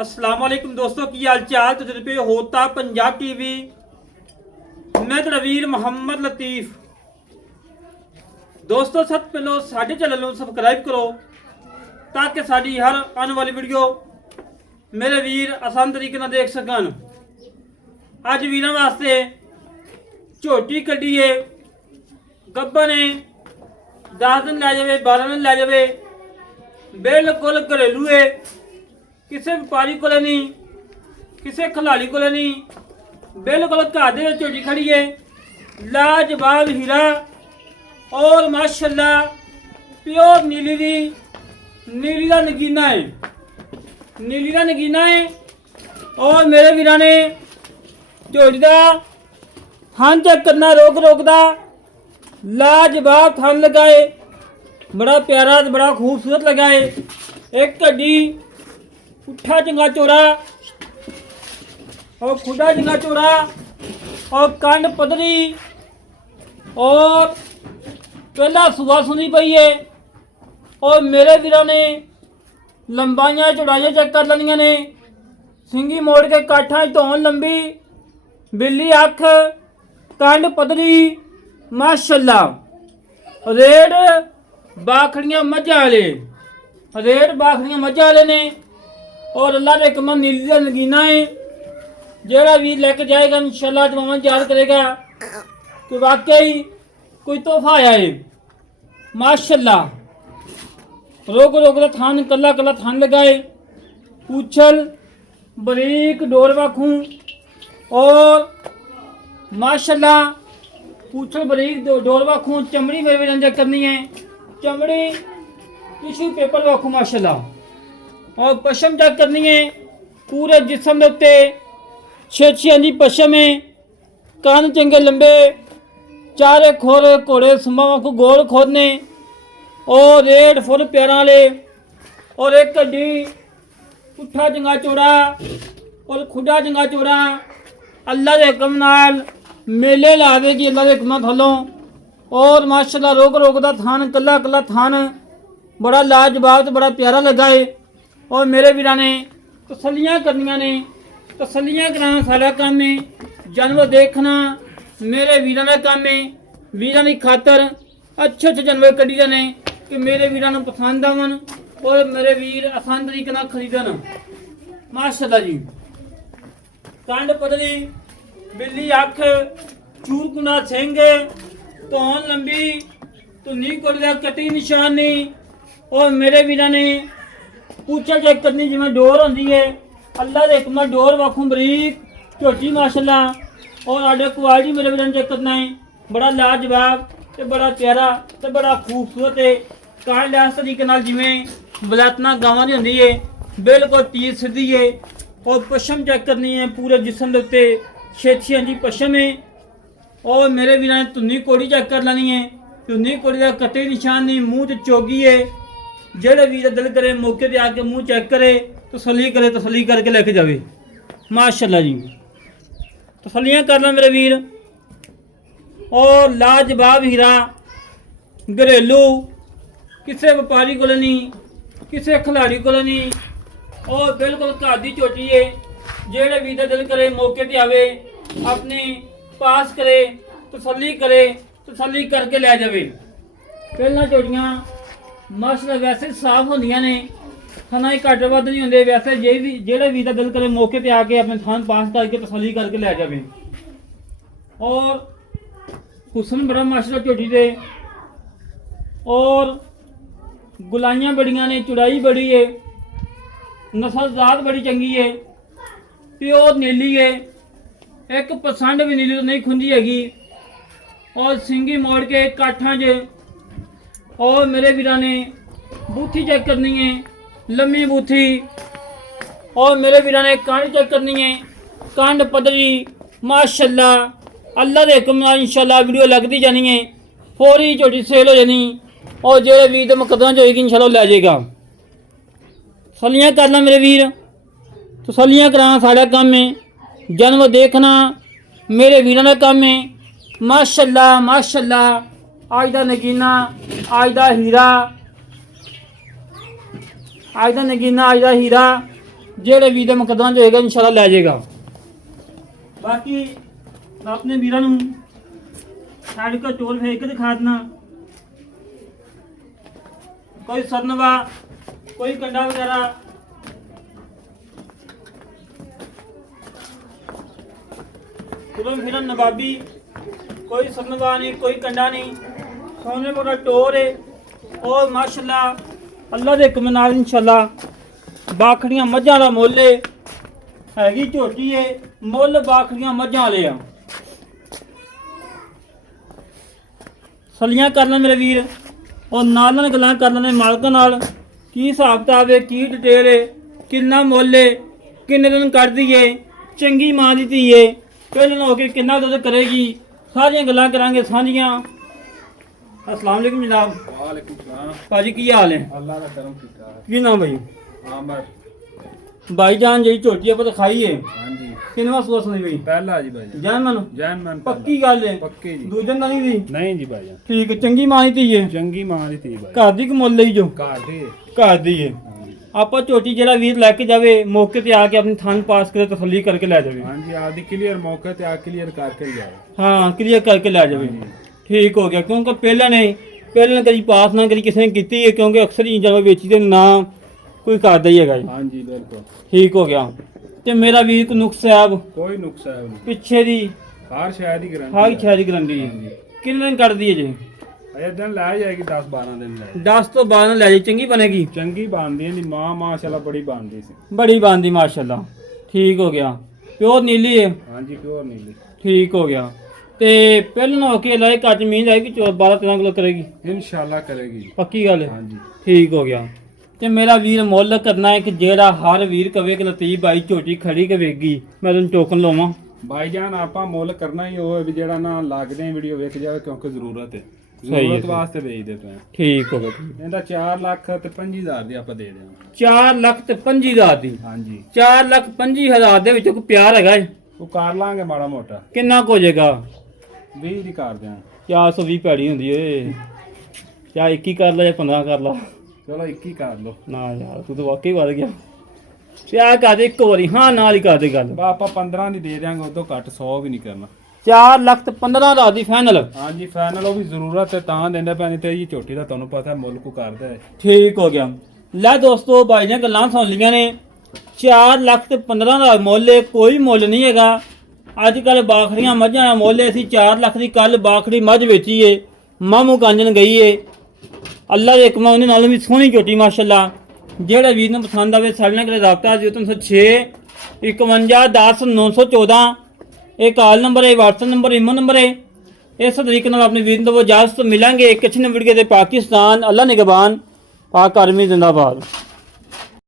अस्सलाम वालेकुम दोस्तों, की हाल चाल। तो पे होता पंजाब टीवी, मैं तनवीर मोहम्मद लतीफ। दोस्तों सब पहले साढ़े चैनल को सबसक्राइब करो ताकि साड़ी हर आने वाली वीडियो मेरे वीर आसान तरीके ना देख सकन। अज वीरों वास्ते झोटी कड्डी है, गब्बा ने 10 दिन लै जाए, 12 दिन लै जाए, बिल्कुल घरेलू है, किसी व्यापारी को नहीं, किसी खिलाड़ी को नहीं, बिल्कुल घर दे झोटी खड़ी है। लाजवाब हीरा और माशाल्लाह प्योर नीली का नगीना है, नीली का नगीना है। और मेरे वीरा ने झोटी का थान चेक करना, रोकदा लाजवाब थान लगाए, बड़ा प्यारा बड़ा खूबसूरत लगाए। एक कड्डी उठा चंगा चोरा और खुदा चंगा चोरा और कंड पदरी और पहला सुबह सुनी पई है। और मेरे वीरों ने लंबाइयां चौड़ाइयां चेक कर लेनिया ने। सिंगी मोड़ के काठा धौन लंबी, बिल्ली अख, कंड पदरी माशाल्लाह। रेड बाखड़ियां मझां वाले, रेड बाखड़ियां मझां वाले ने। और अल्लाह के कमा नीली का नगीना है। जेड़ा भी लेके जाएगा इंशाल्लाह दुआवां याद करेगा कि वाकई कोई तोहफा आया है माशाल्लाह। रोक का थान कला कला थान लगाए, पूछल बरीक डोर वाखूं और माशाल्लाह पूछल बरीक डोर वाखूं। चमड़ी मेरे भी करनी है, चमड़ी टिश्यू पेपर वाखूं माशाल्लाह। और पशम चेक करनी है, पूरे जिसम के उत्ते 6 इंच पशम है। कान चंगे लंबे, चारे खोर घोड़े सुंबा को गोल खोदने और रेड फुल प्यारा वाले। और एक कड्डी पुठा चंगा चौड़ा और खुडा चंगा चौड़ा। अल्लाह के हुक्म नाल मेले ला देगी अल्लाह के हुक्म थलों। और माशाल्लाह रोक दा थान कला कला थान बड़ा लाजवाब बड़ा प्यारा लगा है। और मेरे वीरा ने तसलियाँ करनिया ने, तसलियाँ कराना सारा काम है। जानवर देखना मेरे वीरा का काम है। वीरा की खातर अच्छे जानवर कढ़ी ने कि मेरे वीरा को पसंद आवन और मेरे वीर आसान तरीके ना खरीदन माशाल्लाह जी। कंड पदरी, बिल्ली अख, चूरकुंडा सिंह, धौन लंबी, धुनी कोड़ कटी निशान नहीं। और मेरे वीरा ने पूछा चेक करनी जिमें डोर होंगी है। अल्लाह के हुक्म डोर वाखू बरीक झोटी माशाल्लाह। और आडे क्वालिटी मेरे वीर चेक करना है, बड़ा लाजवाब तो बड़ा प्यारा तो बड़ा खूबसूरत है। कान लिहाज तरीके जिमें बलातना गावां की होंगी है, बिल्कुल तीर सीधी है। और पशम चेक करनी है, पूरे जिसम के उत्ते 6 इंच पशम है। और मेरे वीर ने धुनी कोड़ी चेक कर लेनी है, धुनी कोड़ी का कटे निशान नहीं, मूँह च चोगी है। जेड़े वीर दिल करे मौके पर आके मुँह चेक करे, तसली करे, तसली करके लेके जावे माशाल्लाह जी। तसलियाँ करना मेरे वीर। और लाजवाब हीरा, घरेलू, किसी व्यापारी को नहीं, किसी खिलाड़ी को नहीं। और बिल्कुल घर की झोटी है। जेड़े वीर दिल करे मौके पर आवे, अपनी पास करे, तसली करे, तसली करके लै जावे। पहला झोटियाँ माशाल्लाह वैसे साफ होंदियां ने, खाना ही घट वध नहीं होंगे। वैसे जेड़ा भी दिल करे मौके पर आके अपने थान पास करके तसली करके लै जाए। और हुसन बड़ा माशाल्लाह झोटी दे। और गुलाइयाँ बड़ियां ने, चौड़ाई बड़ी है, नस्ल जात बड़ी चंगी है, प्योर नीली है, 1% भी नीली तो नहीं खुंजी हैगी। और सिंगी मोड़ के काठा च। और मेरे वीरा ने बूथी चेक करनी है, लम्मी बूथी। और मेरे वीरा ने कंड चेक करनी है, कंड पदरी माशाल्लाह। अल्लाह के हुक्म नाल इंशाल्लाह वीडियो लगती जानी है, फौरी झोटी सेल हो जानी। और जो वीर तो मुकदमा होगी इंशाल्लाह लै जाएगा। तसलियाँ करना मेरे वीर, तसलियाँ कराना साढ़ा काम है। जानवर देखना मेरे वीरों का काम है माशाल्लाह माशाल्लाह। आज का नगीना, आज का हीरा, आज का नगीना, आज का हीरा ਜਿਹੜੇ ਵੀਰ ਦਾ ਮੁਕੱਦਮਾ ਜੋ ਹੋਏਗਾ ਇਨਸ਼ਾਅੱਲਾ ਲੈ ਜਾਏਗਾ। ਬਾਕੀ ਆਪਣੇ ਵੀਰਾਂ ਨੂੰ ਸਾਡੇ ਕੋਲ ਚੋਲ ਫੇਕ ਕੇ ਦਿਖਾ ਦੇਣਾ, ਕੋਈ ਸਰਨਵਾ ਕੋਈ ਕੰਡਾ ਵਗੈਰਾ ਫਿਰਨ ਨਵਾਬੀ, ਕੋਈ ਸਰਨਵਾ ਨਹੀਂ ਕੋਈ ਕੰਡਾ ਨਹੀਂ, ਸੋਨੇ ਕੋਲ ਟੋਰ ਹੈ। और माशाल्लाह अल्लाह दे हुक्म नाल इंशाल्लाह बाखड़ियां मझां दा मुੱਲ हैगी झोटी है, मुੱਲ बाखड़ियां मझां वाले आ। सलियां कर लें मेरे वीर और नाल गल्लां कर लें मालकां नाल, की हिसाब किताब है, की डिटेल है, किन्ना मुੱਲ है, किन्ने दिन कट दी है, चंगी मां दी धी है, पहले हो के किन्ना दुध करेगी, सारियां गल्लां करांगे सांझियां। अस्सलाम वालेकुम जनाब। वालेकुम सलाम भाजी की हाल है? अल्लाह का करम ठीक है। की नाम भाई? आमर भाईजान जी झोटी आप दिखाई है, हां जी किनवा सोच नहीं भाई? पहला जी भाई जान मन पहला। पक्की गल है? पक्की जी। दूजन का नहीं दी? नहीं जी भाई ठीक है, चंगी मां दी है, चंगी मां दी थी भाई, घर दी कमोल ਲਈ ਜੋ घर दी ਘਰ ਦੀ ਹੈ। ਆਪਾਂ ਝੋਟੀ ਜਿਹੜਾ ਵੀਰ ਲੈ ਕੇ ਜਾਵੇ ਮੌਕੇ ਤੇ ਆ ਕੇ ਆਪਣੀ ਥਾਂ ਪਾਸ ਕਰੇ ਤਸੱਲੀ ਕਰਕੇ ਲੈ ਜਾਵੇ। हां जी आदि क्लियर मौके ते आ क्लियर करके जाए। ਹਾਂ ਕਲੀਅਰ ਕਰਕੇ ਲੈ ਜਾਵੇ। ਠੀਕ ਹੋ ਗਿਆ, ਕਿਉਂਕਿ ਪਹਿਲਾਂ ਕਦੀ ਪਾਸ ਨਾ ਕਦੀ ਕਿਸੇ ਨੇ ਕੀਤੀ ਹੈ, ਕਿਉਂਕਿ ਅਕਸਰ ਹੀ ਜਦੋਂ ਵੇਚੀ ਦੇ ਨਾ ਕੋਈ ਕਰਦਾ ਹੀ ਹੈਗਾ ਜੀ। हां जी बिल्कुल ਠੀਕ ਹੋ ਗਿਆ। ਤੇ ਮੇਰਾ ਵੀਰ ਕੋ ਨੁਕਸ ਸਾਹਿਬ कोई नुकसान नहीं, ਪਿੱਛੇ ਦੀ हर शायद ही गारंटी ਹਾਈ ਛਾਰੀ ਗਰੰਟੀ ਹੈ। ਕਿੰਨੇ ਦਿਨ ਕੱਢਦੀ ਹੈ ਜੀ? अरे दिन ला जाएगी 10 12 दिन ले। 10 ਤੋਂ 12 ਲੈ ਜਾਈ, ਚੰਗੀ ਬਣੇਗੀ। चंगी बांधदी है मां माशाल्लाह बड़ी बांधदी सी। ਬੜੀ ਬਣਦੀ ਮਾਸ਼ਾਅੱਲਾ। ਠੀਕ ਹੋ ਗਿਆ, ਪਿਓਰ ਨੀਲੀ ਹੈ। हां जी प्योर नीली ਠੀਕ ਹੋ ਗਿਆ। ਤੇ ਪਹਿਲਾਂ ਹੋ ਕੇ ਲਾਏ ਕੱਚ ਮੀਂਹ ਆਏਗੀ 12 13 ਕਿਲੋ ਕਰੇਗੀ, इंशाल्लाह करेगी। ਪੱਕੀ ਗੱਲ ਹੈ। हां जी ਠੀਕ ਹੋ ਗਿਆ। ਤੇ ਮੇਰਾ ਵੀਰ ਮੁੱਲ ਕਰਨਾ ਹੈ ਕਿ ਜਿਹੜਾ ਹਰ ਵੀਰ ਕਵੇ ਕਿ ਲਤੀਫ ਭਾਈ ਝੋਟੀ ਖੜੀ ਕਵੇਗੀ, ਮੈਂ ਤੁਹਾਨੂੰ ਟੋਕਨ ਲਵਾਂ। भाईजान ਆਪਾਂ ਮੁੱਲ ਕਰਨਾ ਹੀ ਉਹ ਹੈ ਵੀ ਜਿਹੜਾ ਨਾ ਲੱਗਦੇ ਵੀਡੀਓ ਵੇਖ ਜਾਵੇ, ਕਿਉਂਕਿ ਜ਼ਰੂਰਤ ਹੈ, ਸਹੀ ਹੈ, ਜ਼ਰੂਰਤ ਸਹੀ। ਵਾਸਤੇ ਵੇਚਦੇ ਪਏ ਹਾਂ। ਠੀਕ ਹੋ ਗਿਆ। ਇਹਦਾ 4 ਲੱਖ ਤੇ 25,000 ਦੀ ਆਪਾਂ ਦੇ ਦਿਆਂਗੇ। 4 ਲੱਖ ਤੇ 25,000 ਦੀ? ਹਾਂਜੀ 4 ਲੱਖ 25,000 ਦੇ ਵਿੱਚੋਂ ਕੋਈ ਪਿਆਰ ਹੈਗਾ ਹੈ? ਉਹ ਕਰ ਲਾਂਗੇ ਮਾੜਾ ਮੋਟਾ, ਕਿੰਨਾ ਕੁ ਹੋ ਜਾਏਗਾ? 20 ਦੀ ਕਰ ਦਿਆਂ। 420 ਭੈੜੀ ਹੁੰਦੀ ਓਏ, ਜਾਂ 21 ਕਰ ਲਾ ਜਾਂ 15 ਕਰ ਲਾ। ਚਲੋ 21 ਕਰ ਲਓ। ਨਾ ਯਾਰ ਤੂੰ ਤਾਂ ਵਾਕਈ ਵੱਧ ਗਿਆ। ਸਿਆ ਕਰ ਦੇ ਇੱਕ ਵਾਰੀ, ਹਾਂ ਨਾਲ ਹੀ ਕਰ ਦੇ ਗੱਲ। ਬਾ ਆਪਾਂ 15 ਦੀ ਦੇ ਦਿਆਂਗੇ, ਉਦੋਂ ਘੱਟ 100 ਵੀ ਨਹੀਂ ਕਰਨਾ। 4 ਲੱਖ ਤੇ 15,000 ਦੀ ਫਾਈਨਲ? ਹਾਂਜੀ ਫਾਈਨਲ, ਉਹ ਵੀ ਜ਼ਰੂਰਤ ਹੈ ਤਾਂ ਦਿੰਦੇ ਪੈਣੇ ਤੇ ਜੀ ਝੋਟੀ ਦਾ ਤੁਹਾਨੂੰ ਪਤਾ ਮੁੱਲ ਕੋ ਕਰਦਾ ਹੈ। ਠੀਕ ਹੋ ਗਿਆ। ਲੈ ਦੋਸਤੋ ਭਾਈ ਨੇ ਗੱਲਾਂ ਸੁਣ ਲਈਆਂ ਨੇ। 4 ਲੱਖ ਤੇ 15,000 ਮੁੱਲ ਹੈ, ਕੋਈ ਮੁੱਲ ਨਹੀਂ ਹੈਗਾ। ਅੱਜ ਕੱਲ ਬਾਖੜੀਆਂ ਮੱਝਾਂ ਦਾ ਮੁੱਲ ਅਸੀਂ 4 ਲੱਖ ਦੀ ਕੱਲ ਬਾਖੜੀ ਮੱਝ ਵੇਚੀ ਏ, ਮਾਮੂ ਕਾਂਜਨ ਗਈ ਏ। ਅੱਲਾ ਦੇ ਹੁਕਮ ਉਹਨੇ ਨਾਲ ਵੀ ਸੋਹਣੀ ਝੋਟੀ ਮਾਸ਼ਾਅੱਲਾ। ਜਿਹੜਾ ਵੀਰ ਨੂੰ ਪਸੰਦ ਆਵੇ ਸਾਡੇ ਨਾਲ ਕਰੇ ਰਾਬਤਾ 0306 51 10 914। ਇਹ ਕਾਲ ਨੰਬਰ ਹੈ, WhatsApp ਨੰਬਰ, ਇਮੋ ਨੰਬਰ ਹੈ। ਇਸ ਤਰੀਕੇ ਨਾਲ ਆਪਣੇ ਵੀਰ ਨੂੰ ਇਜਾਜ਼ਤ ਮਿਲਾਂਗੇ। ਇੱਕ ਅੱਛੀ ਵੀਡੀਓ ਦੇ ਪਾਕਿਸਤਾਨ, ਅੱਲਾ ਨਿਗਹਬਾਨ, ਪਾਕ ਆਰਮੀ ਜ਼ਿੰਦਾਬਾਦ।